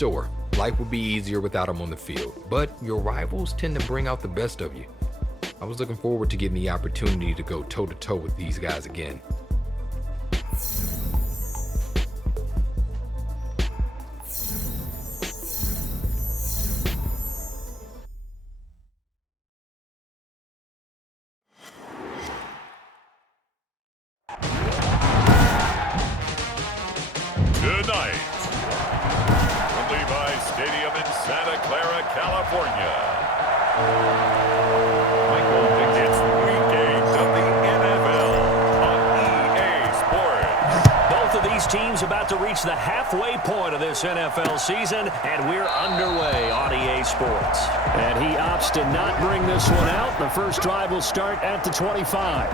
Sure, life would be easier without him on the field, but your rivals tend to bring out the best of you. I was looking forward to getting the opportunity to go toe-to-toe with these guys again. Tonight, from Levi's Stadium in Santa Clara, California. It's Week 8 of the NFL on EA Sports. Both of these teams about to reach the halfway point of this NFL season, and we're underway on EA Sports. And he opts to not bring this one out. The first drive will start at the 25.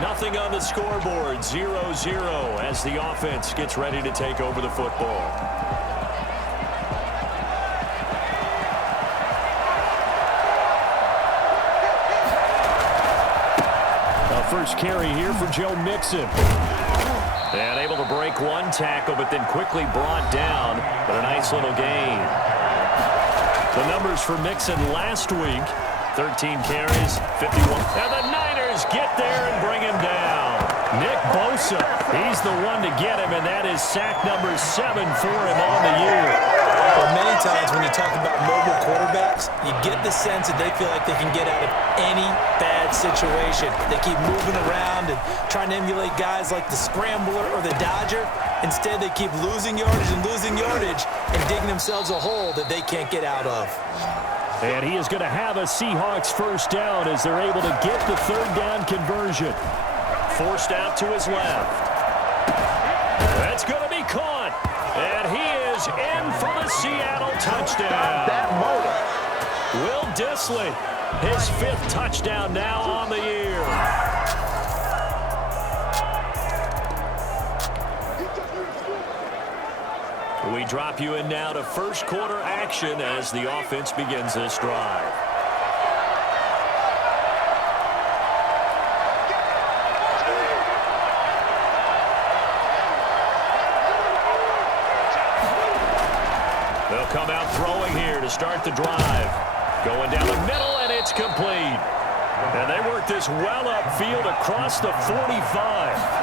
Nothing on the scoreboard, 0-0 as the offense gets ready to take over the football. A first carry here for Joe Mixon. And able to break one tackle, but then quickly brought down, but a nice little gain. The numbers for Mixon last week, 13 carries, 51. And the Niners get there and bring him down. Nick Bosa, he's the one to get him, and that is sack number 7 for him on the year. Well, many times when you talk about mobile quarterbacks, you get the sense that they feel like they can get out of any bad situation. They keep moving around and trying to emulate guys like the Scrambler or the Dodger. Instead, they keep losing yardage and digging themselves a hole that they can't get out of. And he is going to have a Seahawks first down as they're able to get the third down conversion. Forced out to his left. That's going to be caught. And he is in for the Seattle touchdown. Will Dissly, his 5th touchdown now on the year. We drop you in now to first quarter action as the offense begins this drive. They'll come out throwing here to start the drive. Going down the middle, and it's complete. And they work this well upfield across the 45.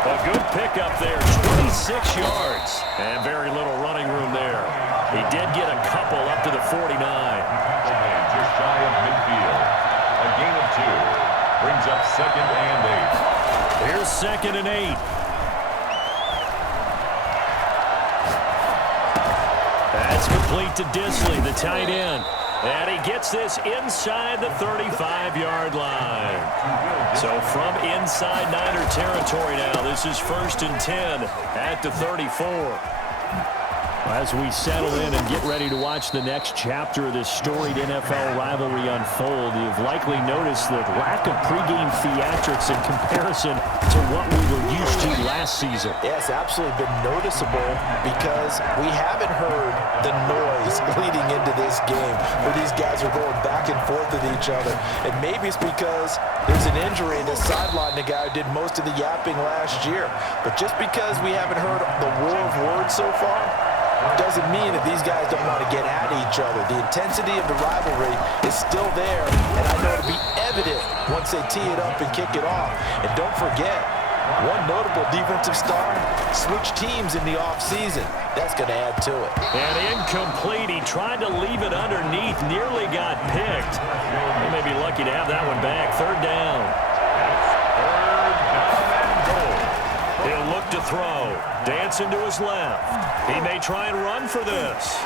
A good pickup there, 26 yards. And very little running room there. He did get a couple up to the 49. Just shy of midfield. A gain of 2. Brings up 2nd and 8. Here's 2nd and 8. That's complete to Dissly, the tight end. And he gets this inside the 35-yard line. So from inside Niner territory now, this is 1st and 10 at the 34. As we settle in and get ready to watch the next chapter of this storied NFL rivalry unfold, you've likely noticed the lack of pregame theatrics in comparison to what we were used to last season. Yeah, it's absolutely been noticeable because we haven't heard the noise leading into this game where these guys are going back and forth with each other. And maybe it's because there's an injury that sidelined the guy who did most of the yapping last year. But just because we haven't heard the war of words so far doesn't mean that these guys don't want to get at each other. The intensity of the rivalry is still there, and I know it'll be evident once they tee it up and kick it off. And don't forget, one notable defensive star switched teams in the offseason. That's going to add to it. And incomplete. He tried to leave it underneath, nearly got picked. They may be lucky to have that one back. 3rd down. He'll look to throw. Dancing to his left. He may try and run for this.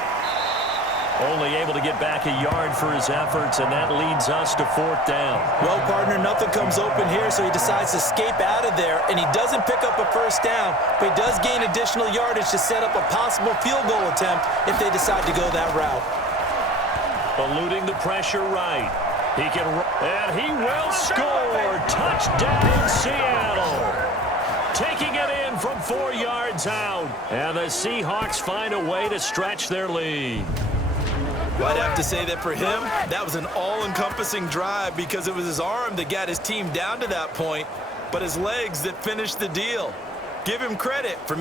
Only able to get back a yard for his efforts, and that leads us to 4th down. Well, partner, nothing comes open here, so he decides to escape out of there, and he doesn't pick up a first down, but he does gain additional yardage to set up a possible field goal attempt if they decide to go that route. Eluding the pressure right. He can, and he will score. Touchdown, Seattle. Taking it in from 4 yards out. And the Seahawks find a way to stretch their lead. Well, I'd have to say that for him, that was an all-encompassing drive because it was his arm that got his team down to that point, but his legs that finished the deal. Give him credit for